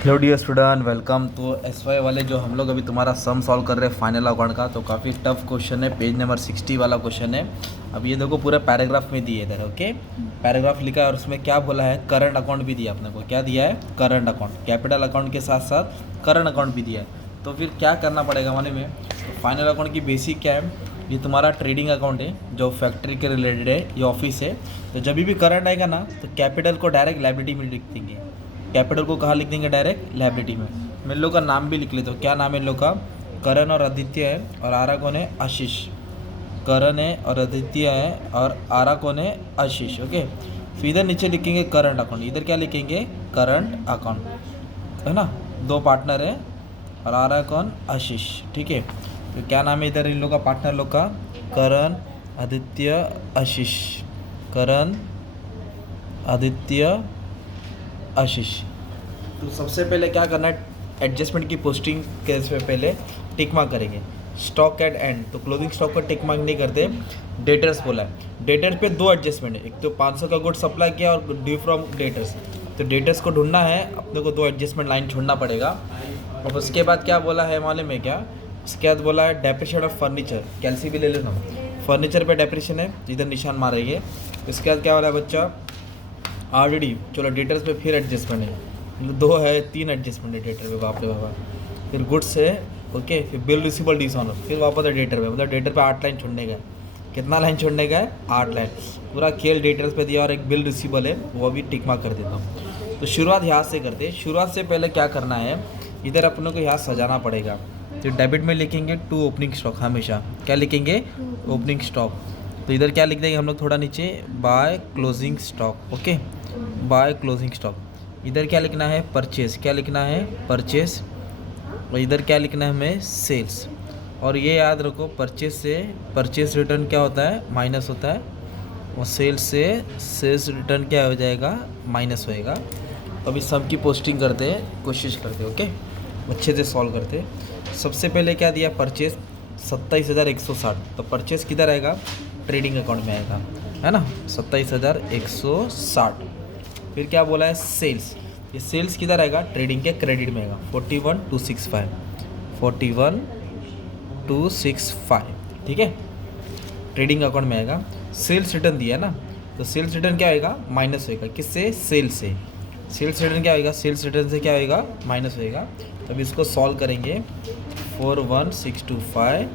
Hello dear student, welcome. तो S Y वाले जो हम लोग अभी तुम्हारा सम सॉल्व कर रहे हैं फाइनल अकाउंट का, तो काफ़ी टफ क्वेश्चन है। पेज नंबर 60 वाला क्वेश्चन है। अब ये देखो पूरा पैराग्राफ में दिए इधर, ओके। पैराग्राफ लिखा है और उसमें क्या बोला है, करंट अकाउंट भी दिया अपने को। क्या दिया है? Current account. कैपिटल अकाउंट के साथ साथ करंट अकाउंट भी दिया है। तो फिर क्या करना पड़ेगा माने में? तो फाइनल अकाउंट की बेसिक क्या है? ये तुम्हारा ट्रेडिंग अकाउंट है जो फैक्ट्री के रिलेटेड है, ये ऑफिस है। तो जब भी करंट आएगा ना, तो कैपिटल को डायरेक्ट लायबिलिटी में लिख देंगे। कैपिटल को कहाँ लिख देंगे? डायरेक्ट लायबिलिटी में। मैं इन लोग का नाम भी लिख लेता हूँ। क्या नाम है इन लोग का? करण और आदित्य है, और आरा कौन है? आशीष। करण है और आदित्य है, और आरा कौन है? आशीष। ओके। फिर इधर नीचे लिखेंगे करंट अकाउंट। इधर क्या लिखेंगे? करंट अकाउंट, है ना। दो पार्टनर है और आरा कौन? आशीष। ठीक है। तो क्या नाम है इधर इन लोग का पार्टनर लोग का? करण, आदित्य, आशीष। करण, आदित्य, आशीष। तो सबसे पहले क्या करना है, एडजस्टमेंट की पोस्टिंग के से पहले टिक मार्क करेंगे। स्टॉक एट एंड, तो क्लोजिंग स्टॉक पर टिक मार्क नहीं करते। डेटर्स बोला है, डेटर पे दो एडजस्टमेंट है। एक तो 500 का गुड सप्लाई किया और ड्यू फ्रॉम डेटर्स। तो डेटर्स को ढूंढना है अपने को, दो एडजस्टमेंट लाइन छोड़ना पड़ेगा। और उसके बाद क्या बोला है मालूम में क्या? उसके बाद बोला है डेप्रिशिएशन ऑफ फर्नीचर। कैल्सी भी ले लेना। फर्नीचर पे डेप्रिशिएशन है, इधर निशान मारेंगे। उसके बाद क्या बोला है बच्चा? ऑलरेडी चलो डेटर्स पे फिर एडजस्टमेंट है, मतलब दो है, तीन एडजस्टमेंट है डेटर पे, बाप रे बाबा। फिर गुड्स है, ओके। फिर बिल रिसीबल डिसऑनर, फिर वापस है डेटर पे। मतलब डेटर पे 8 लाइन छोड़ने का है। कितना लाइन छोड़ने का है? 8 लाइन। पूरा खेल डेटर्स पे दिया और एक बिल रिसीबल है, वो भी टिक मार्क कर देता हूँ। तो शुरुआत यहाँ से करते हैं। शुरुआत से पहले क्या करना है, इधर अपने को यहाँ सजाना पड़ेगा। तो डेबिट में लिखेंगे टू ओपनिंग स्टॉक, हमेशा क्या लिखेंगे? Opening stock. तो इधर क्या लिख देंगे हम लोग थोड़ा नीचे? By closing stock, okay. By closing stock. इधर क्या लिखना है? परचेज। क्या लिखना है? परचेज। और इधर क्या लिखना है हमें? सेल्स। और ये याद रखो, परचेज से परचेज रिटर्न क्या होता है? माइनस होता है। और सेल्स से सेल्स रिटर्न क्या हो जाएगा? माइनस होएगा। तो अभी सम की पोस्टिंग करते हैं, कोशिश करते हैं, ओके। अच्छे से सॉल्व करते हैं। सबसे पहले क्या दिया? परचेज 27,160। तो परचेज किधर आएगा? ट्रेडिंग अकाउंट में आएगा, है ना। 27,160। फिर क्या बोला है? सेल्स। ये सेल्स किधर आएगा? ट्रेडिंग के क्रेडिट में आएगा। 41,265। 41,265, ठीक है। ट्रेडिंग अकाउंट में आएगा। सेल्स रिटर्न दिया है ना, तो सेल्स रिटर्न क्या आएगा? माइनस होएगा। किससे? सेल से। सेल्स रिटर्न क्या आएगा? सेल्स रिटर्न से क्या होएगा? माइनस होएगा। तो अब इसको सॉल्व करेंगे। 41,625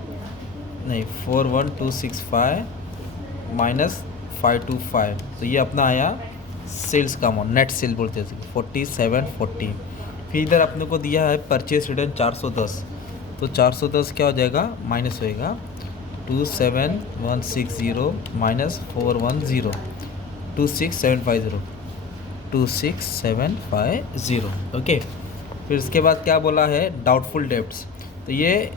नहीं, 41,265 माइनस 525। तो ये अपना आया सेल्स का अमाउंट, नेट सेल बोलते हैं 4740। फिर इधर अपने को दिया है परचेज रिटर्न 410। तो 410 क्या हो जाएगा? माइनस होएगा 27,160 माइनस 410, 26,750, 26,750, ओके। फिर इसके बाद क्या बोला है? Doubtful debts. तो ये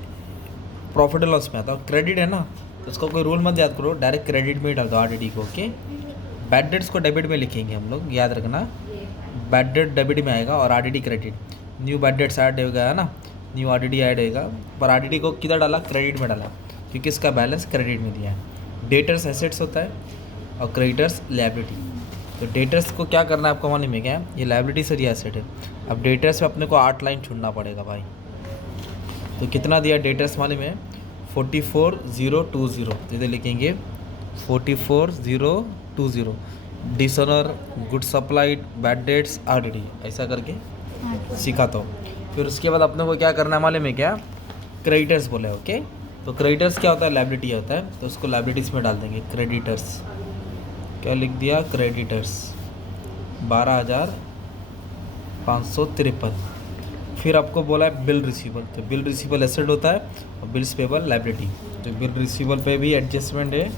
प्रॉफिट एंड लॉस में आता है। क्रेडिट है ना, तो उसका कोई रूल मत याद करो, डायरेक्ट क्रेडिट में ही डाल दो आरडीडी को, ओके। बैड डेट्स को डेबिट में लिखेंगे हम लोग, याद रखना। बैड डेट डेबिट में आएगा और RDD credit. New bad debts add हो गया, है ना। न्यू आरडीडी ऐड होगा, पर आरडीडी को किधर डाला? क्रेडिट में डाला, क्योंकि इसका बैलेंस क्रेडिट में दिया है। डेटर्स एसेट्स होता है और क्रेडिटर्स लायबिलिटी। तो डेटर्स को क्या करना है आपको मालूम है क्या? ये लायबिलिटी से ये एसेट है। अब डेटर्स में अपने को 8 लाइन छोड़ना पड़ेगा भाई। तो कितना दिया डेटर्स मालूम है? 44,020। इधर लिखेंगे 44,020। Dishonour, good supplied, bad debts, RDD, ऐसा करके सिखाता हूँ। फिर उसके बाद अपने को क्या करना है मालूम है क्या? क्रेडिटर्स बोले, ओके। तो क्रेडिटर्स क्या होता है? लायबिलिटी होता है, तो उसको लायबिलिटीज में डाल देंगे। क्रेडिटर्स क्या लिख दिया? क्रेडिटर्स 12,553। फिर आपको बोला है बिल रिसीवल। तो बिल रिसीवल एसेट होता है और बिल्स पेबल लायबिलिटी। तो बिल रिसीवल पे भी एडजस्टमेंट है,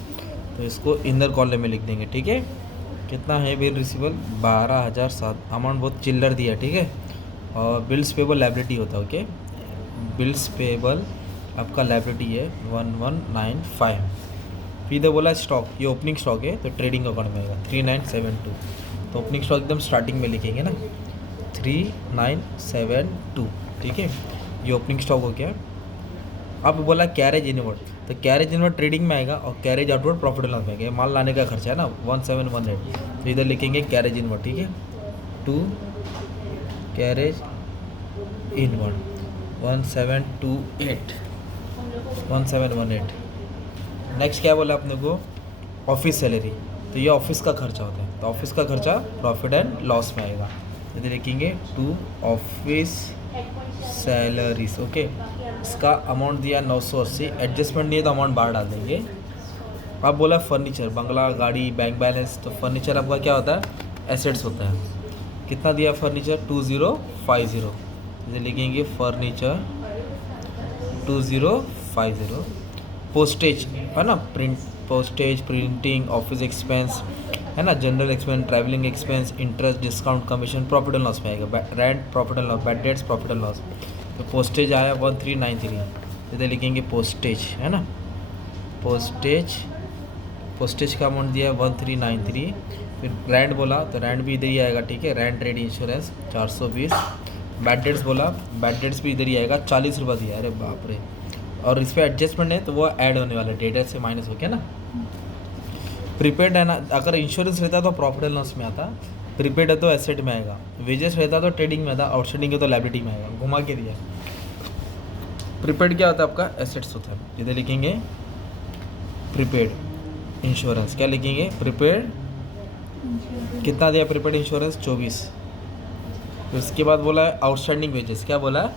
तो इसको इनर कॉलम में लिख देंगे, ठीक है। कितना है बिल रिसीवल? 12,007। अमाउंट बहुत चिल्लर दिया, ठीक है। और बिल्स पेबल लायबिलिटी होता है, ओके। बिल्स पेबल आपका लायबिलिटी है 1195। फिर इधर बोला स्टॉक, ये ओपनिंग स्टॉक है, तो ट्रेडिंग अकाउंट में आएगा 3972। तो ओपनिंग स्टॉक एकदम स्टार्टिंग में लिखेंगे ना, 3972, ठीक है। ये ओपनिंग स्टॉक हो गया। अब बोला कैरेज इनवर्ड, तो कैरेज इनवर्ड ट्रेडिंग में आएगा और carriage outward profit and loss में आएगा। माल लाने का खर्चा है ना 1718। तो इधर लिखेंगे कैरेज इनवर्ड, ठीक है। To carriage inward 1718। नेक्स्ट क्या बोला आपने को, ऑफिस सैलरी। तो ये ऑफिस का खर्चा होता है, तो ऑफिस का खर्चा प्रॉफिट एंड लॉस में आएगा। यदि लिखेंगे टू ऑफिस सैलरीज। ओके, इसका अमाउंट दिया 980, एडजस्टमेंट नहीं है तो अमाउंट बाहर डाल देंगे। अब बोला फर्नीचर, बंगला, गाड़ी, बैंक बैलेंस। तो फर्नीचर आपका क्या होता है, एसेट्स होता है। कितना दिया फर्नीचर, 2050। यदि लिखेंगे फर्नीचर 2050। पोस्टेज है ना, पोस्टेज, प्रिंटिंग, ऑफिस एक्सपेंस है ना, general expense, travelling expense, interest, discount, commission, profit and loss में आएगा। Rent profit and loss, bad debts profit and loss. तो पोस्टेज आया 1393। इधर लिखेंगे पोस्टेज है ना, पोस्टेज का अमाउंट दिया 1393। फिर रेंट बोला तो रेंट भी इधर ही आएगा, ठीक है। Rent, rate, insurance 420। Bad debts बोला, बैड डेट्स भी इधर ही आएगा, 40 रुपये दिया। अरे बाप रे। और इस पर एडजस्टमेंट है तो वो ऐड होने वाला है, डेटा से माइनस हो गया ना। प्रीपेड है ना, अगर इंश्योरेंस रहता तो प्रॉफिट एंड लॉस में आता, प्रीपेड है तो एसेट में आएगा, वेजेस रहता तो ट्रेडिंग में आता, आउटस्टैंडिंग है तो लायबिलिटी में आएगा। घुमा के दिया। प्रीपेड क्या होता है आपका, एसेट्स होता है। इधर लिखेंगे प्रीपेड इंश्योरेंस, क्या लिखेंगे, प्रीपेड कितना दिया प्रीपेड इंश्योरेंस 24। फिर उसके बाद बोला है आउटस्टैंडिंग वेजेस, क्या बोला है,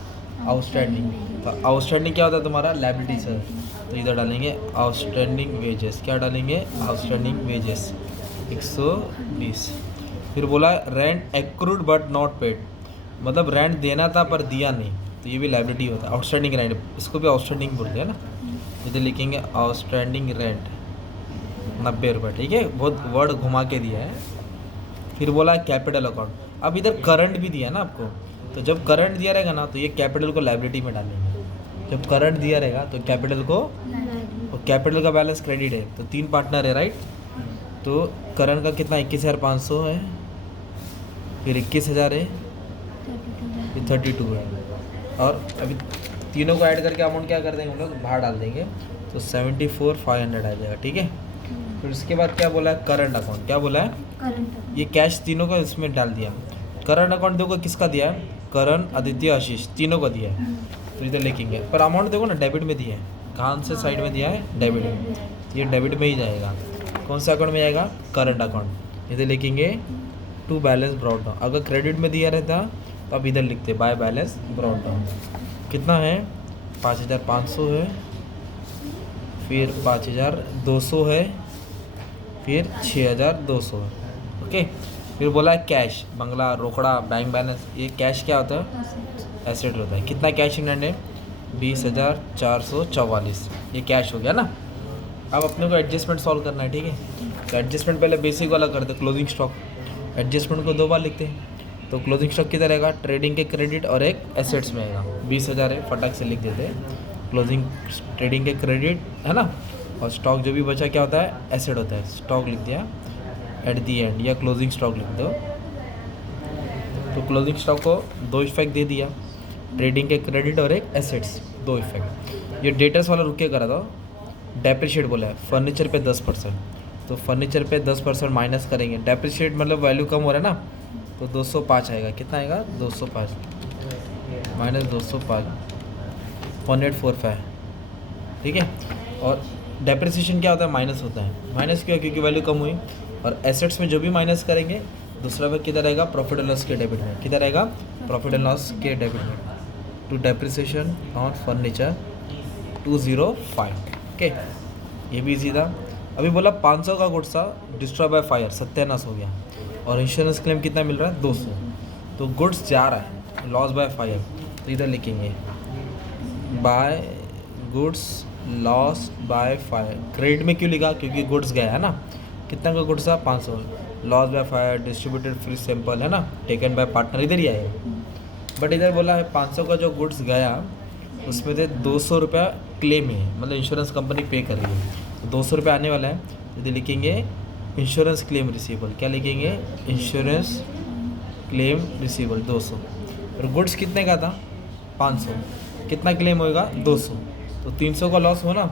आउटस्टैंडिंग। तो आउटस्टैंडिंग क्या होता है तुम्हारा, लायबिलिटी सर। तो इधर डालेंगे आउटस्टैंडिंग वेजेस, क्या डालेंगे, आउटस्टैंडिंग वेजेस 120। फिर बोला rent accrued but not paid, मतलब रेंट देना था पर दिया नहीं, तो ये भी लायबिलिटी होता है। आउटस्टैंडिंग रेंट, इसको भी आउटस्टैंडिंग बोलते हैं ना। इधर लिखेंगे आउटस्टैंडिंग रेंट 90 रुपये, ठीक है। बहुत वर्ड घुमा के दिया है। फिर बोला कैपिटल अकाउंट, अब इधर करंट भी दिया है ना आपको, तो जब करंट दिया रहेगा ना तो ये कैपिटल को लायबिलिटी में डालेंगे। जब करंट दिया रहेगा तो कैपिटल को, और कैपिटल का बैलेंस क्रेडिट है तो 3 पार्टनर है, राइट। तो करंट का कितना 21,500 है, फिर 21,000 है, फिर 32 है। और अभी तीनों को ऐड करके अमाउंट क्या कर देंगे हम लोग, बाहर डाल देंगे, तो 74,500 आ जाएगा, ठीक है। फिर उसके बाद क्या बोला है, करंट अकाउंट, क्या बोला है, ये कैश तीनों को इसमें डाल दिया। करंट अकाउंट देखो किसका दिया है, करण, आदित्य, आशीष, तीनों को दिया है। तो इधर लिखेंगे, पर अमाउंट देखो ना डेबिट में दिया है, कहाँ से साइड में दिया है, डेबिट में। ये डेबिट में ही जाएगा, कौन सा अकाउंट में जाएगा, करंट अकाउंट। इधर लिखेंगे टू बैलेंस ब्रॉट डाउन, अगर क्रेडिट में दिया रहता तो अब इधर लिखते बाय बैलेंस ब्रॉट डाउन। कितना है, 5,500 है, फिर 5,200 है, फिर 6,200 है, ओके। फिर बोला है कैश, बंगला, रोकड़ा, बैंक बैलेंस। ये कैश क्या होता है, एसेट होता है। कितना कैश इंडेंट है, 20,444, ये कैश हो गया ना। अब अपने को एडजस्टमेंट सॉल्व करना है, ठीक है। तो एडजस्टमेंट पहले बेसिक वाला करते, क्लोजिंग स्टॉक। एडजस्टमेंट को 2 बार लिखते हैं, तो क्लोजिंग स्टॉक किधर रहेगा, ट्रेडिंग के क्रेडिट और एक एसेट्स में आएगा। 20,000 है, फटाक से लिख देते हैं, क्लोजिंग ट्रेडिंग के क्रेडिट है ना, और स्टॉक जो भी बचा क्या होता है, एसेट होता है। स्टॉक लिख दिया एट दी एंड, या क्लोजिंग स्टॉक लिख दो। तो क्लोजिंग स्टॉक को 2 इफेक्ट दे दिया, ट्रेडिंग के क्रेडिट और एक एसेट्स, 2 इफेक्ट। ये डेटर्स वाला रुक के करा था, डेप्रिशिएट बोला है, फर्नीचर पे 10%, तो फर्नीचर पे 10% माइनस करेंगे। डेप्रिशिएट मतलब वैल्यू कम हो रहा है ना, तो 205 आएगा। कितना आएगा, 205 माइनस 205, 1845, ठीक है। और डेप्रिसिएशन क्या होता है, माइनस होता है। माइनस क्यों, क्योंकि वैल्यू कम हुई। और एसेट्स में जो भी माइनस करेंगे, दूसरा भाग किधर आएगा, प्रॉफिट एंड लॉस के डेबिट में। किधर आएगा, प्रॉफिट एंड लॉस के डेबिट में। To depreciation on furniture 205, okay. ये भी इजी था। अभी बोला 500 का गुड्स था, डिस्ट्रॉय बाय फायर, सत्यानाश हो गया, और इंश्योरेंस क्लेम कितना मिल रहा है, 200। तो गुड्स जा रहा है, लॉस बाय फायर, तो इधर लिखेंगे by goods loss by fire. Credit में क्यों लिखा, क्योंकि गुड्स गया है ना। कितना का गुड्स था, 500। Loss by fire, distributed free sample है ना, टेकन बाय पार्टनर, इधर ही आएगा। बट इधर बोला है 500 का जो गुड्स गया उसमें से 200 रुपया क्लेम है, मतलब इंश्योरेंस कंपनी पे कर रही है, तो 200 रुपये आने वाला है। इधर लिखेंगे इंश्योरेंस क्लेम रिसीवेबल, क्या लिखेंगे, इंश्योरेंस क्लेम रिसीवेबल 200। और गुड्स कितने का था, 500, कितना क्लेम होएगा, 200। तो 300 का लॉस हो ना,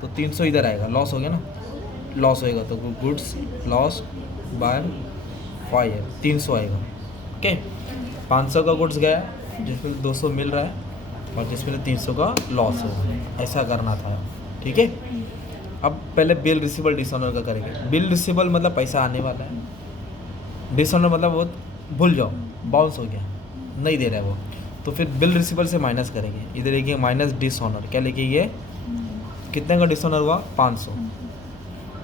तो 300 इधर आएगा, लॉस हो गया ना, लॉस होएगा, तो गुड्स लॉस बाय फायर 300 आएगा, ओके। 500 का गुड्स गया, जिसमें 200 मिल रहा है और जिसमें 300 का लॉस हो, ऐसा करना था। ठीक है, अब पहले बिल रिसीवेबल डिसऑनर का करेंगे। बिल रिसीवेबल मतलब पैसा आने वाला है, डिसऑनर मतलब वो भूल जाओ, बाउंस हो गया, नहीं दे रहा है वो, तो फिर बिल रिसीवेबल से माइनस करेंगे। इधर लिखेंगे माइनस डिसऑनर, क्या लिखेंगे, कितने का डिसऑनर हुआ, 500,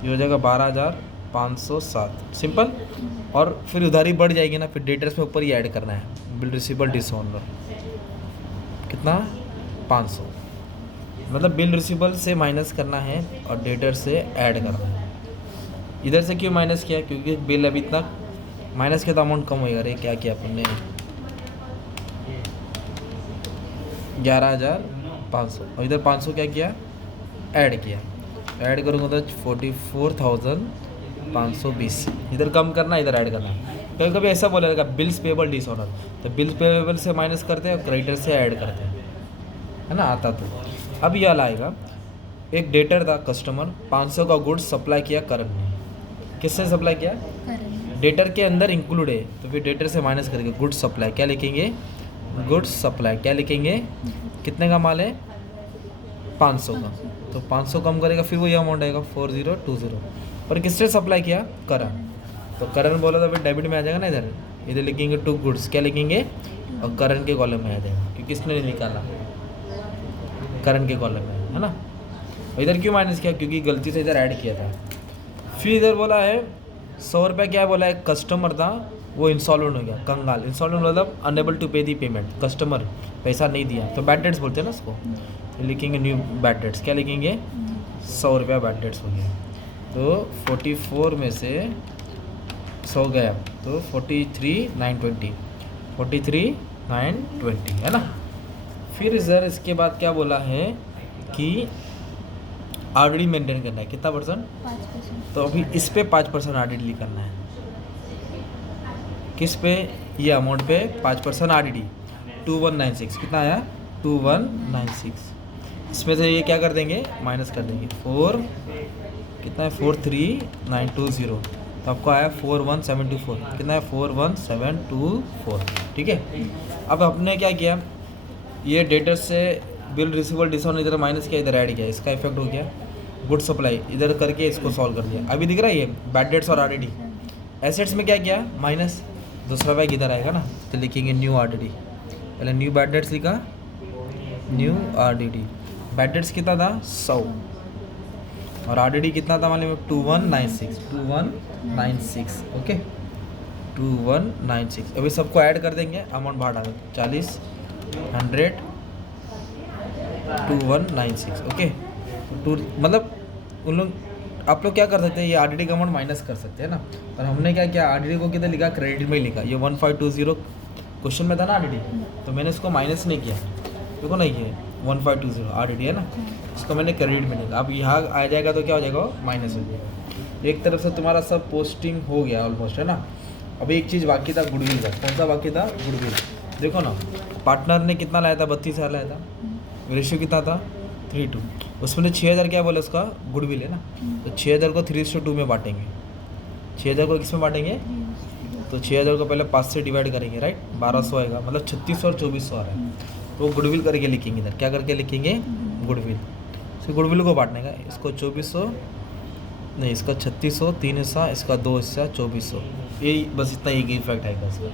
ये हो जाएगा 12,507, सिंपल। और फिर उधारी बढ़ जाएगी ना, फिर डेटर्स में ऊपर ही ऐड करना है, बिल रिसीवेबल डिसऑनर कितना, 500, मतलब बिल रिसीवेबल से माइनस करना है और डेटर से ऐड करना है। इधर से क्यों माइनस किया, क्योंकि बिल अभी इतना माइनस किया तो अमाउंट कम होएगा। अरे क्या किया अपन ने, 11,500 और इधर 500 क्या किया, ऐड किया, ऐड करूँगा तो 44,520, इधर कम करना, इधर ऐड करना। कभी कभी ऐसा बोलेगा बिल्स पेबल डिसऑनर, तो बिल्स पेबल से माइनस करते हैं और क्रेडिटर से ऐड करते हैं, है ना, आता तो। अब यह आएगा, एक डेटर था कस्टमर, 500 का गुड्स सप्लाई किया करण ने, किसने सप्लाई किया, डेटर के अंदर इंक्लूड है, तो फिर डेटर से माइनस करेंगे, गुड्स सप्लाई, क्या लिखेंगे, गुड्स सप्लाई, क्या लिखेंगे, कितने का माल है, 500 का, तो 500 कम करेगा, फिर वही अमाउंट आएगा 4020, और किसने सप्लाई किया, करण, तो करण बोला तो फिर डेबिट में आ जाएगा ना, इधर इधर लिखेंगे टू गुड्स, क्या लिखेंगे, और करण के कॉलम में आ जाएगा, क्योंकि किसने निकाला, करण के कॉलम में, है ना। इधर क्यों माइनस किया, क्योंकि गलती से इधर ऐड किया था। फिर इधर बोला है 100 रुपये, क्या बोला है, कस्टमर था वो इंसॉल्वेंट हो गया, कंगाल, इंसॉल्वेंट मतलब अनएबल टू पे दी पेमेंट, कस्टमर पैसा नहीं दिया, तो बैड डेट्स बोलते हैं ना उसको, तो लिखेंगे न्यू बैड डेट्स, क्या लिखेंगे, 100 रुपया बैड डेट्स हो गया, तो 44 में से 100 गया, तो 43,920, 43,920, है ना। फिर सर इसके बाद क्या बोला है कि आरडी मेंटेन करना है, कितना परसेंट, 5%, तो अभी इस पे 5% आरडी करना है, किस पे, ये अमाउंट पे 5% आरडी, 2196, कितना आया, 2196, इसमें से ये क्या कर देंगे, माइनस कर देंगे, 4 कितना है, 43,920, तो आपको आया 41,724, कितना है, 41,724, ठीक है। अब आपने क्या किया, ये डेटर से बिल रिसीवेबल डिसऑनर इधर माइनस किया, इधर ऐड किया, इसका इफेक्ट हो गया, गुड सप्लाई इधर करके इसको सॉल्व कर दिया। अभी दिख रहा है ये बैड डेट्स और आरडी, एसेट्स में क्या किया, माइनस, दूसरा बैग इधर आएगा ना, तो लिखेंगे न्यू आरडी, पहले न्यू बैड डेट्स लिखा, न्यू आरडी, बैड डेट्स कितना था, 100, और आरडी कितना था, मालूम है, 2196, ओके, 2196। अभी सबको ऐड कर देंगे, अमाउंट बाहर डालेंगे, 40, 100, 2196, ओके। तो मतलब उन लोग, आप लोग क्या कर सकते हैं, ये आरडी का अमाउंट माइनस कर सकते हैं ना, पर हमने क्या किया, आरडी को किधर लिखा, क्रेडिट में लिखा, ये 1520 क्वेश्चन में था ना आरडी, तो मैंने इसको माइनस नहीं किया, देखो ना ये 1520 आरडी है ना, इसको मैंने क्रेडिट में लिखा। अब यहाँ आ जाएगा तो क्या हो जाएगा, माइनस हो जाएगा। एक तरफ से तुम्हारा सब पोस्टिंग हो गया ऑलमोस्ट, है ना। अभी एक चीज़ बाकी था, गुडविल का, कौन सा बाकी था, गुडविल। देखो ना, पार्टनर ने कितना लाया था, 32,000 लाया था, रेशियो कितना था, 3:2, उसमें 6,000 क्या बोले उसका, गुडविल है ना, तो 6,000 को 3:2 में बांटेंगे, 6,000 को किस में बांटेंगे, तो 6,000 को पहले 5 से डिवाइड करेंगे, राइट, 1200 आएगा, मतलब 3600 और 2400 आ रहा है, तो गुडविल करके लिखेंगे इधर, क्या करके लिखेंगे, गुडविल, तो गुडविल को बांटने का, इसको 2400 नहीं, इसका 3600, 3 हिस्सा, इसका 2 हिस्सा, 2400, यही बस इतना एक इफेक्ट आएगा इसका।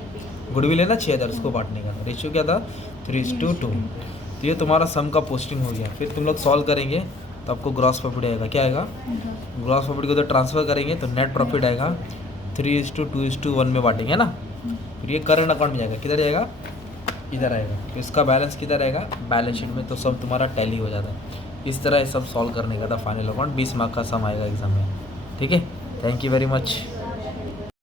गुडविल है ना 6,000, उसको बांटने का, रेशियो क्या था, 3:2, तो ये तुम्हारा सम का पोस्टिंग हो गया। फिर तुम लोग सॉल्व करेंगे तो आपको ग्रॉस प्रॉफिट आएगा, क्या आएगा, ग्रॉस प्रॉफिट को उधर ट्रांसफ़र करेंगे तो नेट प्रॉफिट आएगा, 3:2:1 में बांटेंगे ना, फिर ये करंट अकाउंट में जाएगा, किधर जाएगा, इधर आएगा, तो इसका बैलेंस किधर आएगा, बैलेंस शीट में, तो सब तुम्हारा टैली हो जाता है। इस तरह ये सब सॉल्व करने का था फाइनल अकाउंट, 20 मार्क का सम आएगा एग्जाम में, ठीक है। Thank you very much.